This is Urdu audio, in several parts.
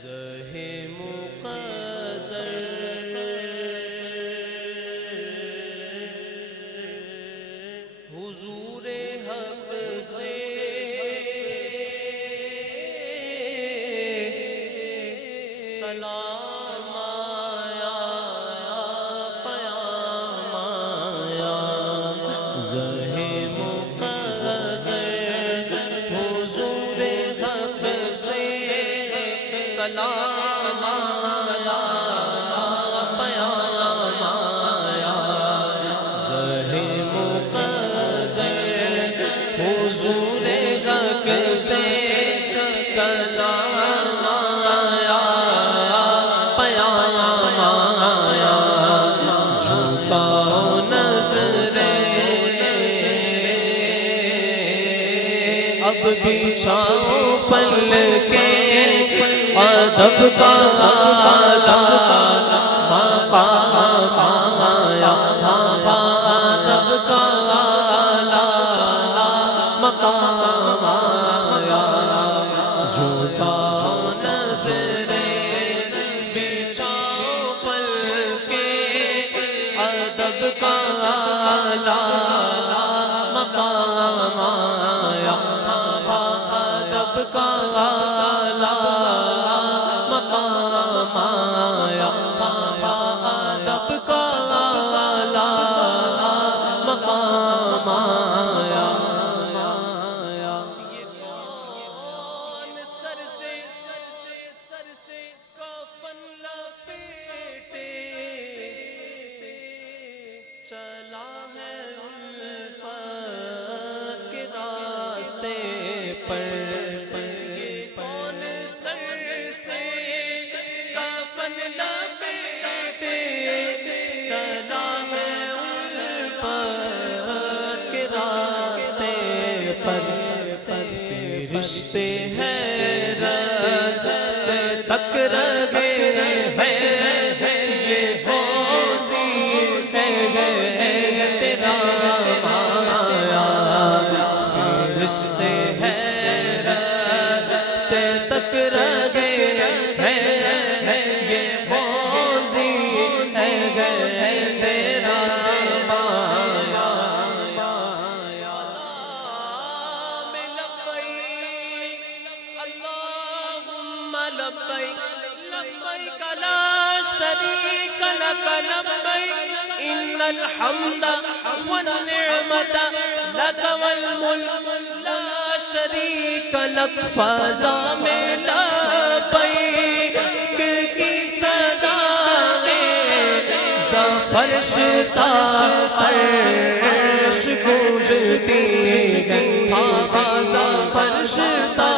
زہ مقدر حضور حق سے سلام آیا، پیام آیا، زہ مقدر حضور حق سے سلام آیا، پیام آیا، زہ مقدر حضور حق سے سلام آیا، پیام آیا، جھکاؤ نظریں اب بچھاؤ پلکیں، ادب کا اعلیٰ مقام آیا، ادب کا اعلیٰ مقام آیا، جھکاؤ نظریں بچھاؤ پلکیں، ادب کا اعلیٰ مقام آیا، ادب کا اعلیٰ مقام آیا، ادب کا اعلیٰ مقام آیا۔ یہ کون سر سے کفن لپیٹے چلا ہے الفت کے راستے پر؟ یہ کون سر سے کفن لپیٹے چلا ہے الفت کے راستے پر؟ فرشتے حیرت سے تک رہے ہیں، یہ کون سی ہے تیرا مایا؟ فرشتے حیرت سے تک رہے ہیں، یہ کون سی ہے تیرا مایا؟ اللہم لبیک لبیک لا شریک لک لبیک ان الحمد والنعمت لک والملک لا شریک لک۔ فضا میں لبیک کی صدا فرش تا عرش گونجتی ہے، فضا فرش تا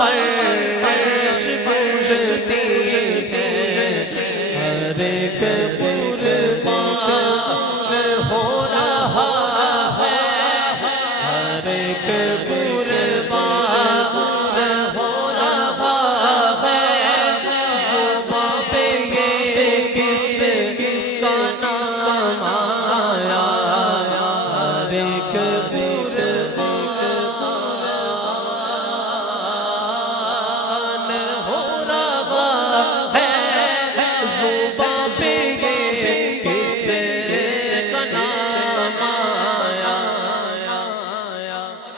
عرش گونجتی ہے، ہر ایک قربان ہو رہا ہے، ہر ایک قربان ہو رہا ہے، زباں پہ یہ کس کا نام آیا؟ ہر ایک قربان ہو رہا ہے، زباں پہ یہ کس کا نام آیا؟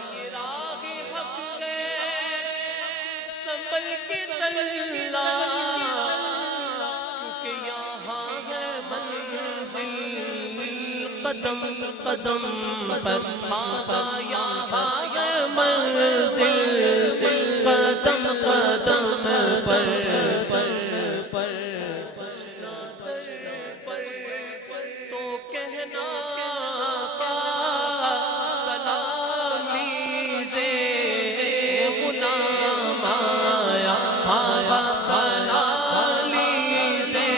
یہ راہ حق ہے سنبھل کے چلنا، کہ یہاں ہے منزل قدم قدم پر، یہاں ہے منزل قدم قدم پر، بچنا در پر تو کہنا کا سلام لیجے غلام آیا، سلام لیجے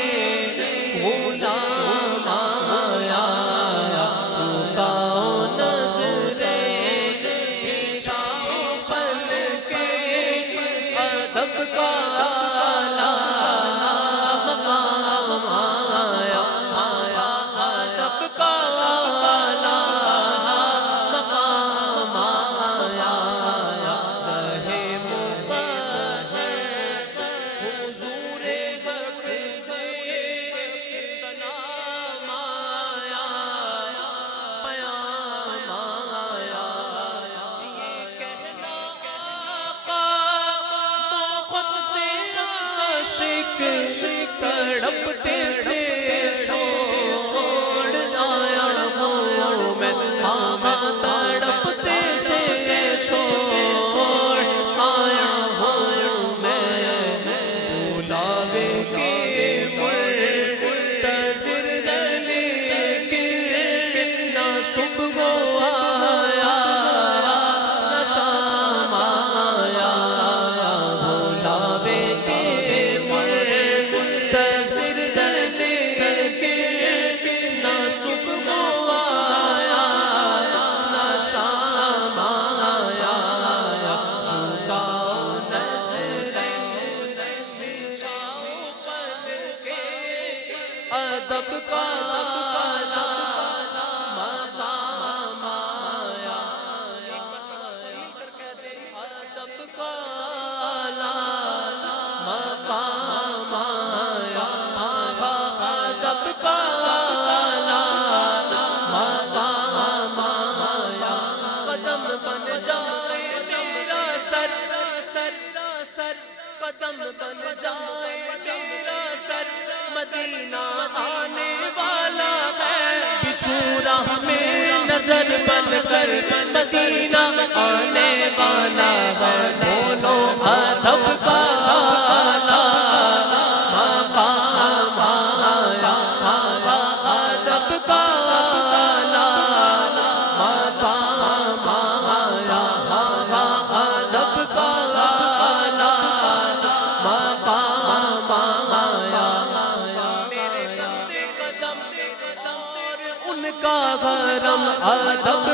غلام آیا، جھکاؤ نظریں بچھاؤ پلکیں، ادب کا اعلیٰ مقام آیا، ادب کا اعلیٰ مقام آیا، زہ مقدر حضور حق سے سلام آیا، پیام آیا، یہ کہنا آقا خود سے عاشق تڑپتے سے چھوڑ آیا ہوں میں، تڑپتے سے چھوڑ آیا ہوں میں، بلاوے کے منتظر لیکن نہ صبح آیا نہ شام آیا، بلاوے کے منتظر لیکن نہ صبح آیا نہ شام آیا، جھکاؤ نظریں بچھاؤ پلکیں، ادب کا مقام آیا، ادب کا مقام آیا، ادب کا مقام آیا، قدم بن جائے میرا سر، قدم بن جائے میرا سر، مدینہ آنے والا ہے، بچھو راہ میں نظر بن کر مدینہ آنے والا ہے، بولو ادب کا مقام آیا، ادب کا مقام آیا، ادب کا مقام آیا، میرے گندے قدم اور ان کا حرم ادب